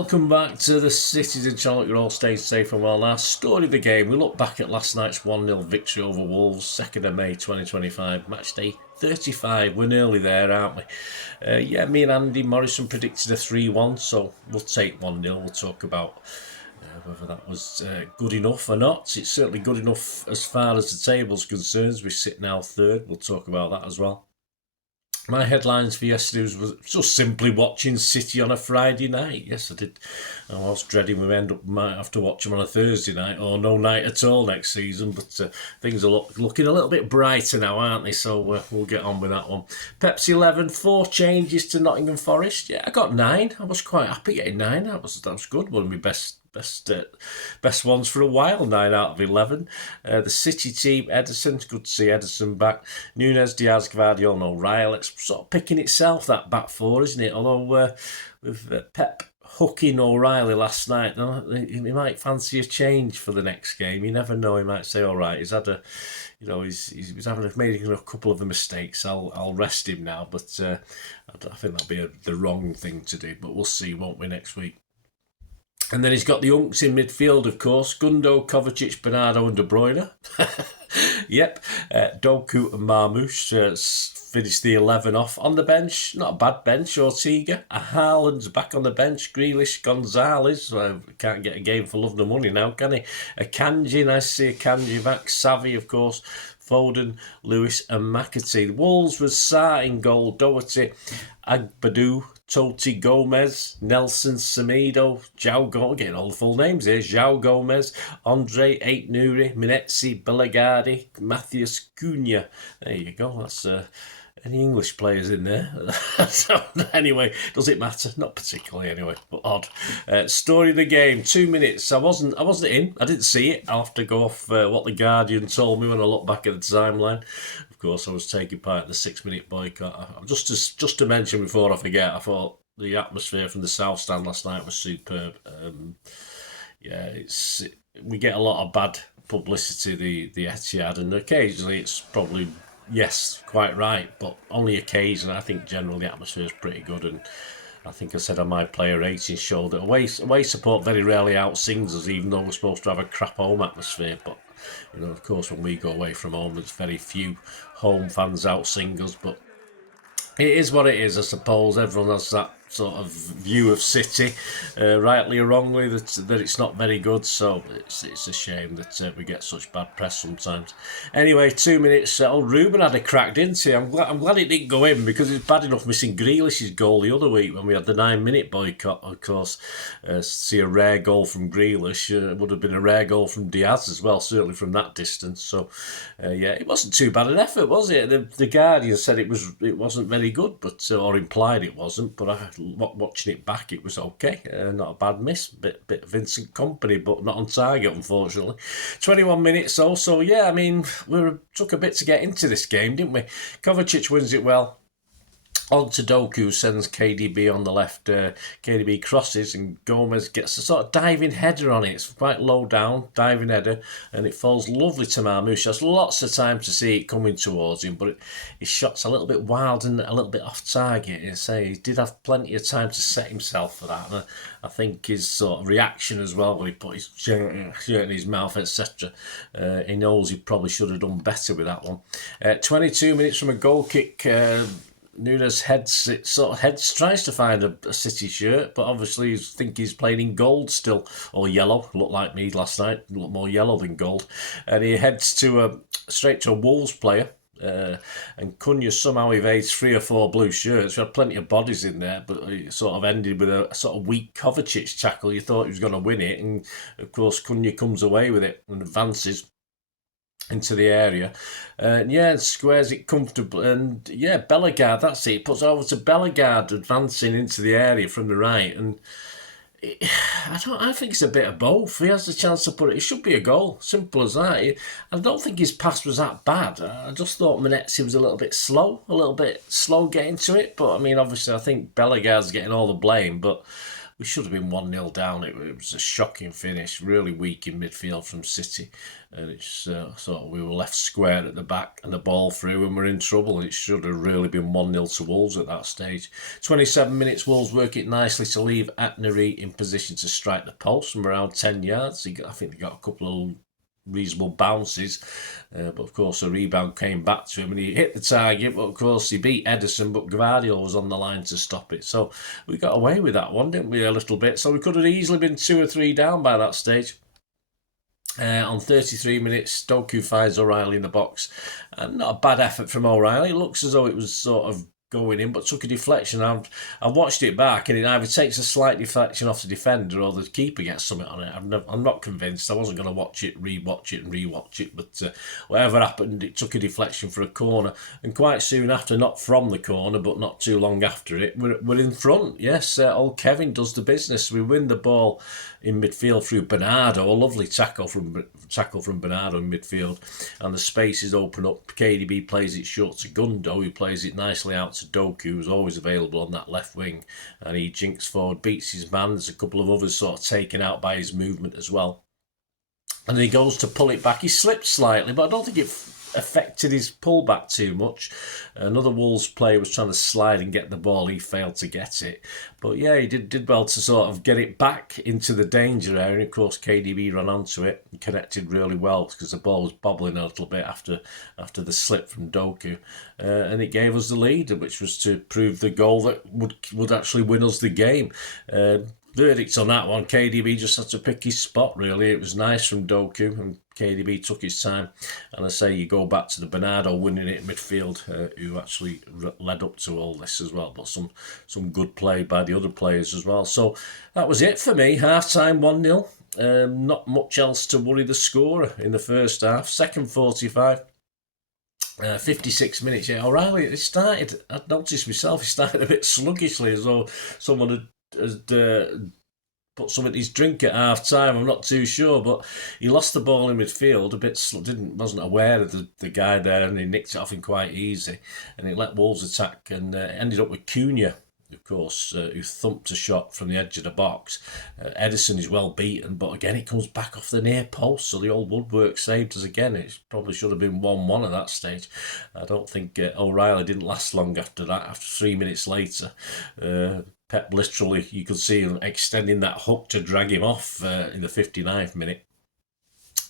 welcome back to the Citytilidie channel. You're all staying safe and well. Now, story of the game. We look back at last night's 1-0 victory over Wolves, 2nd of May 2025, match day 35. We're nearly there, aren't we? Me and Andy Morrison predicted a 3-1, so we'll take 1-0. We'll talk about whether that was good enough or not. It's certainly good enough as far as the table's concerned. We sit now third. We'll talk about that as well. My headlines for yesterday was just simply watching City on a Friday night. Yes, I did. I was dreading we might have to watch them on a Thursday night or no night at all next season. But things are looking a little bit brighter now, aren't they? So we'll get on with that one. Peps 11, 4 changes to Nottingham Forest. Yeah, I got 9. I was quite happy getting 9. That was good. One of my best ones for a while. 9 out of 11. The City team, Ederson, good to see Ederson back. Nunes, Diaz, Gvardiol, O'Reilly. It's sort of picking itself, that back four, isn't it? Although with Pep hooking O'Reilly last night, he might fancy a change for the next game. You never know. He might say, all right, he's had a, he's made a couple of mistakes. I'll rest him now. But I think that'll be the wrong thing to do. But we'll see, won't we, next week? And then he's got the unks in midfield, of course. Gundo, Kovacic, Bernardo and De Bruyne. Yep. Doku and Marmoush finished the 11 off. On the bench, not a bad bench. Ortega. Haaland's back on the bench. Grealish, Gonzalez. Can't get a game for love nor money now, can he? Akanji, nice to see Akanji back. Savvy, of course. Foden, Lewis and McAtee. Wolves was Sarr in goal. Doherty, Agbadou, Toti Gomez, Nelson Semedo, João Gomez, getting all the full names here, João Gomez, Andre Ait-Nouri, Minetzi, Bellegardi, Matthias Cunha. There you go, that's any English players in there. So, anyway, does it matter? Not particularly anyway, but odd. Story of the game, 2 minutes. I wasn't in, I didn't see it. I'll have to go off what the Guardian told me when I look back at the timeline. Of course, I was taking part in the 6-minute boycott. Just to mention before I forget, I thought the atmosphere from the South Stand last night was superb. We get a lot of bad publicity, the Etihad, and occasionally it's probably, yes, quite right, but only occasionally. I think generally the atmosphere is pretty good, and I think I said on my player rating show that away support very rarely outsings us, even though we're supposed to have a crap home atmosphere. But of course, when we go away from home, there's very few home fans outsing us. But it is what it is, I suppose. Everyone has that sort of view of City, rightly or wrongly, that it's not very good. So it's a shame that we get such bad press sometimes. Anyway, 2 minutes. Ruben had a crack, didn't he? I'm glad it didn't go in, because it's bad enough missing Grealish's goal the other week when we had the 9-minute boycott. Of course, see a rare goal from Grealish. It would have been a rare goal from Diaz as well, certainly from that distance. So it wasn't too bad an effort, was it? The Guardian said it wasn't very good, but or implied it wasn't. But watching it back, it was okay. Not a bad miss. Bit Vincent Kompany, but not on target, unfortunately. 21 minutes also. Yeah, I mean, took a bit to get into this game, didn't we? Kovacic wins it well. On to Doku, sends KDB on the left. KDB crosses and Gomez gets a sort of diving header on it. It's quite low down, diving header, and it falls lovely to Marmoush. Has lots of time to see it coming towards him, but his shot's a little bit wild and a little bit off target. He did have plenty of time to set himself for that. And I think his sort of reaction as well, when he put his shirt in his mouth, etc., he knows he probably should have done better with that one. 22 minutes from a goal kick. Nunes tries to find a City shirt, but obviously he's playing in gold still, or yellow. Looked like me last night, looked more yellow than gold. And he heads straight to a Wolves player, and Cunha somehow evades 3 or 4 blue shirts. We had plenty of bodies in there, but it sort of ended with a sort of weak Kovacic tackle. You thought he was going to win it, and of course Cunha comes away with it and advances into the area, and squares it comfortably, and Bellegarde, that's it, puts it over to Bellegarde, advancing into the area from the right, and I think it's a bit of both. He has the chance to put it should be a goal, simple as that. I don't think his pass was that bad. I just thought Minetzi was a little bit slow getting to it, but I mean, obviously I think Bellegarde's getting all the blame, but we should have been 1-0 down. It was a shocking finish, really weak in midfield from City. And it's sort of, we were left square at the back and the ball through and we're in trouble. It should have really been 1-0 to Wolves at that stage. 27 minutes, Wolves work it nicely to leave Atnery in position to strike the post from around 10 yards. I think they got a couple of reasonable bounces, but of course a rebound came back to him and he hit the target, but of course he beat Ederson, but Gvardiol was on the line to stop it. So we got away with that one, didn't we, a little bit? So we could have easily been 2 or 3 down by that stage. On 33 minutes, Doku finds O'Reilly in the box. And not a bad effort from O'Reilly. It looks as though it was sort of going in, but took a deflection. I've watched it back, and it either takes a slight deflection off the defender or the keeper gets something on it. I'm not convinced. I wasn't going to rewatch it, but whatever happened, it took a deflection for a corner. And quite soon after, not from the corner, but not too long after it, we're in front. Yes, old Kevin does the business. We win the ball in midfield through Bernardo, a lovely tackle from Bernardo in midfield, and the spaces open up. KDB plays it short to Gundo, who plays it nicely out to Doku, who's always available on that left wing, and he jinks forward, beats his man. There's a couple of others sort of taken out by his movement as well, and then he goes to pull it back. He slipped slightly, but I don't think it affected his pullback too much. Another Wolves player was trying to slide and get the ball. He failed to get it. But yeah, he did well to sort of get it back into the danger area. And of course, KDB ran onto it and connected really well because the ball was bobbling a little bit after the slip from Doku. And it gave us the lead, which was to prove the goal that would actually win us the game. Verdict on that one, KDB just had to pick his spot, really. It was nice from Doku, and KDB took his time. And I say you go back to the Bernardo winning it in midfield, who actually led up to all this as well. But some good play by the other players as well. So that was it for me. Half-time 1-0. Not much else to worry the scorer in the first half. Second 45. 56 minutes. Yeah, O'Reilly, it started, I'd noticed myself, he started a bit sluggishly, as though someone had put some in his drink at half time. I'm not too sure, but he lost the ball in midfield a bit. Wasn't aware of the guy there, and he nicked it off him quite easy. And he let Wolves attack, and ended up with Cunha, of course, who thumped a shot from the edge of the box. Ederson is well beaten, but again it comes back off the near post, so the old woodwork saved us again. It probably should have been 1-1 at that stage. I don't think O'Reilly didn't last long after that. After 3 minutes later, Pep literally, you could see him extending that hook to drag him off in the 59th minute.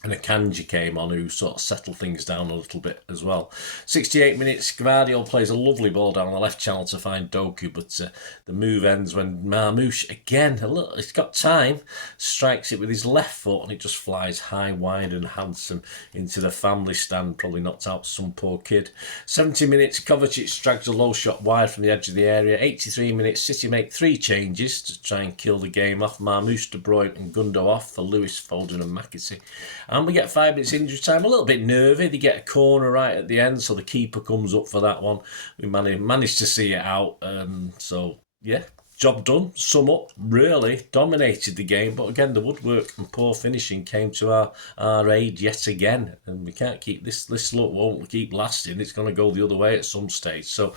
And Akanji came on, who sort of settled things down a little bit as well. 68 minutes, Gvardiol plays a lovely ball down the left channel to find Doku, but the move ends when Marmouche, again, he's got time, strikes it with his left foot, and it just flies high, wide and handsome into the family stand, probably knocked out some poor kid. 70 minutes, Kovacic drags a low shot wide from the edge of the area. 83 minutes, City make 3 changes to try and kill the game off. Marmouche, De Bruyne and Gundo off for Lewis, Foden and McAtee. And we get 5 minutes injury time, a little bit nervy. They get a corner right at the end, so the keeper comes up for that one. We managed to see it out. So, yeah, job done. Sum up, really dominated the game. But again, the woodwork and poor finishing came to our aid yet again. And we can't keep this luck won't keep lasting. It's going to go the other way at some stage. So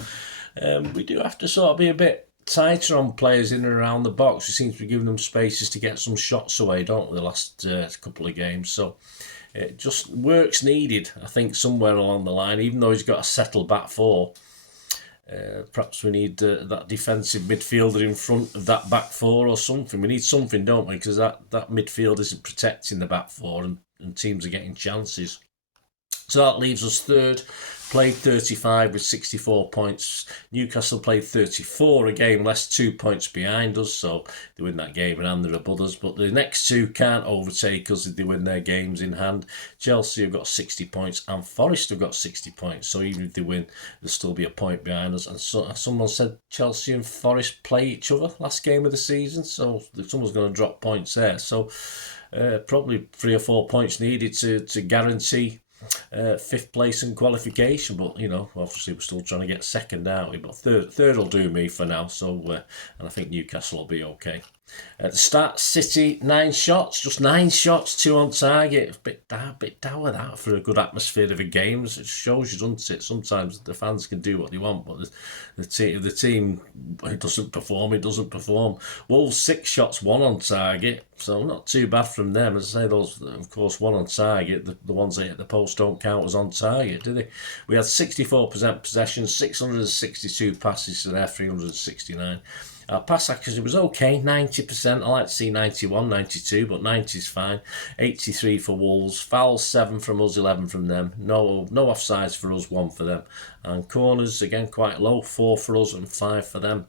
we do have to sort of be a bit tighter on players in and around the box. We seem to be giving them spaces to get some shots away, don't we, the last couple of games. So just work's needed, I think, somewhere along the line, even though he's got a settled back four. Perhaps we need that defensive midfielder in front of that back four or something. We need something, don't we, because that midfield isn't protecting the back four, and teams are getting chances. So that leaves us third. Played 35 with 64 points. Newcastle played 34, a game less, 2 points behind us, so they win that game and they're above us. But the next two can't overtake us if they win their games in hand. Chelsea have got 60 points and Forest have got 60 points, so even if they win, there'll still be a point behind us. And so, someone said Chelsea and Forest play each other last game of the season, so someone's going to drop points there. So probably 3 or 4 points needed to guarantee fifth place and qualification, but obviously we're still trying to get second, aren't we? But third will do me for now. So and I think Newcastle will be okay. At the start, City 9 shots, just 9 shots, 2 on target. A bit dour that for a good atmosphere of a game. It shows you, doesn't it? Sometimes the fans can do what they want, but the team it doesn't perform, it doesn't perform. Wolves 6 shots, 1 on target, so not too bad from them. As I say, those, of course, 1 on target. The ones that hit the post don't count as on target, do they? We had 64% possession, 662 passes to their 369. Our pass accuracy was okay, 90%. I like to see 91, 92, but 90 is fine. 83 for Wolves. Fouls 7 from us, 11 from them. No offsides for us, 1 for them. And corners, again, quite low, 4 for us and 5 for them.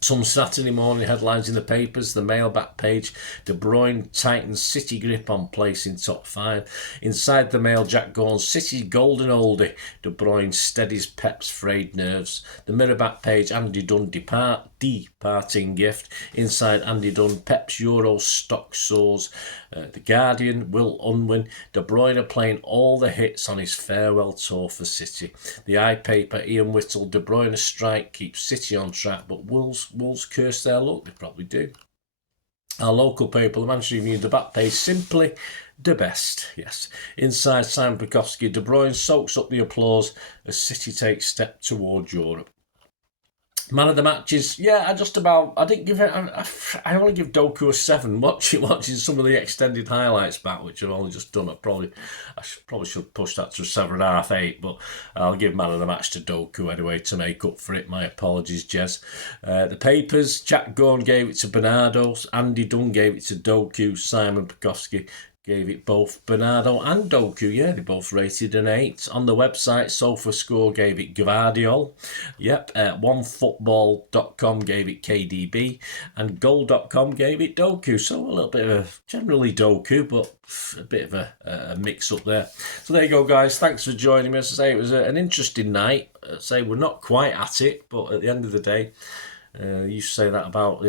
Some Saturday morning headlines in the papers, the Mail back page, De Bruyne tightens City grip on placing top 5. Inside the Mail, Jack Gorn's City golden oldie, De Bruyne steadies Peps' frayed nerves. The Mirror back page, Andy Dunn departing gift. Inside Andy Dunn, Peps Euro stock soars. The Guardian, Will Unwin, De Bruyne playing all the hits on his farewell tour for City. The I paper, Ian Whittle, De Bruyne strike keeps City on track, but Wolves curse their luck. They probably do. Our local paper, the Manchester Review, the back page, simply the best. Yes. Inside Simon Bukowski, De Bruyne soaks up the applause as City takes step towards Europe. Man of the matches, yeah, I didn't give it, I only give Doku a 7. Watching some of the extended highlights back, which I've only just done, I probably should push that to a 7.5, 8, but I'll give man of the match to Doku anyway to make up for it. My apologies, Jez. The papers, Jack Gorn gave it to Bernardo, Andy Dunn gave it to Doku, Simon Bukowski gave it both Bernardo and Doku. Yeah, they both rated an 8. On the website, Sofascore gave it Gvardiol. Yep, OneFootball.com gave it KDB. And Goal.com gave it Doku. So a little bit of generally Doku, but a bit of a mix up there. So there you go, guys. Thanks for joining me. As I say, it was an interesting night. Say we're not quite at it, but at the end of the day, you used to say that about,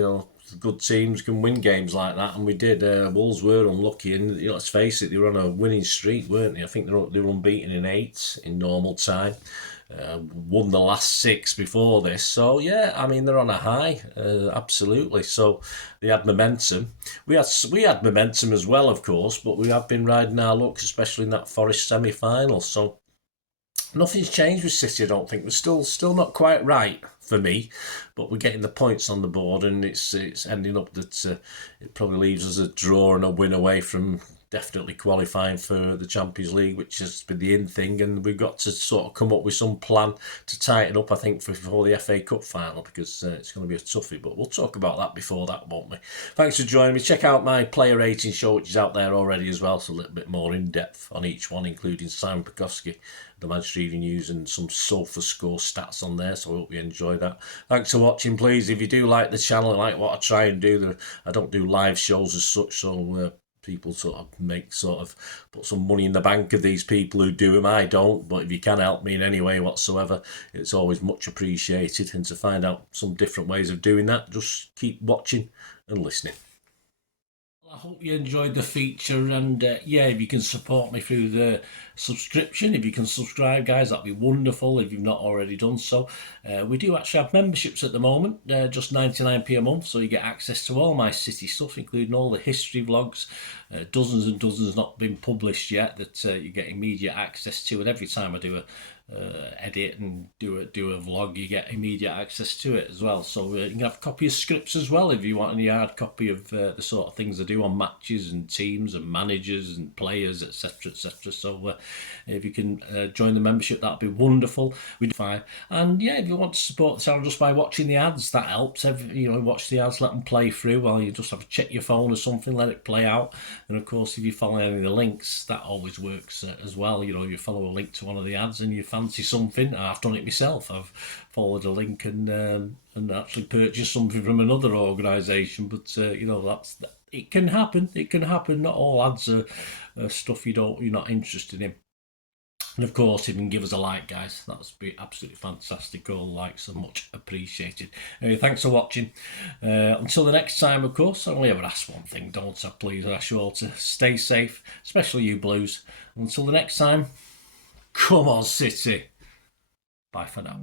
good teams can win games like that, and we did. Wolves were unlucky, and let's face it, they were on a winning streak, weren't they? I think they were unbeaten in 8 in normal time. Won the last 6 before this, so yeah, I mean they're on a high, absolutely. So they had momentum. We had momentum as well, of course, but we have been riding our luck, especially in that Forest semi-final. So nothing's changed with City, I don't think. We're still not quite right for me, but we're getting the points on the board, and it's ending up that it probably leaves us a draw and a win away from definitely qualifying for the Champions League, which has been the in thing, and we've got to sort of come up with some plan to tighten up, I think, before the FA Cup final, because it's going to be a toughie, but we'll talk about that before that, won't we? Thanks for joining me. Check out my player rating show, which is out there already as well, so a little bit more in-depth on each one, including Simon Bukowski, the Manchester Evening News, and some Sofascore stats on there, so I hope you enjoy that. Thanks for watching. Please, if you do like the channel and like what I try and do, I don't do live shows as such, so people put some money in the bank of these people who do them. I don't, but if you can help me in any way whatsoever, it's always much appreciated. And to find out some different ways of doing that, just keep watching and listening. I hope you enjoyed the feature, and if you can support me through the subscription, if you can subscribe, guys, that'd be wonderful if you've not already done so. We do actually have memberships at the moment, just 99p a month, so you get access to all my City stuff, including all the history vlogs, dozens and dozens not been published yet that you get immediate access to, and every time I do a edit and do a vlog, you get immediate access to it as well. So you can have a copy of scripts as well if you want any hard copy of the sort of things I do on matches and teams and managers and players, etc, etc. So if you can join the membership, that'd be wonderful. We do fine. And yeah, if you want to support the channel just by watching the ads, that helps. Watch the ads, let them play through while you just have to check your phone or something, let it play out. And of course, if you follow any of the links, that always works as well. You follow a link to one of the ads and you fancy something. I've done it myself. I've followed a link and actually purchased something from another organisation. But it can happen. It can happen. Not all ads are stuff you're not interested in. And of course, if you can give us a like, guys, that would be absolutely fantastic. All likes are much appreciated. Anyway, thanks for watching. Until the next time, of course, I only ever ask one thing, don't I? Please, I ask you all to stay safe, especially you Blues. Until the next time, come on, City. Bye for now.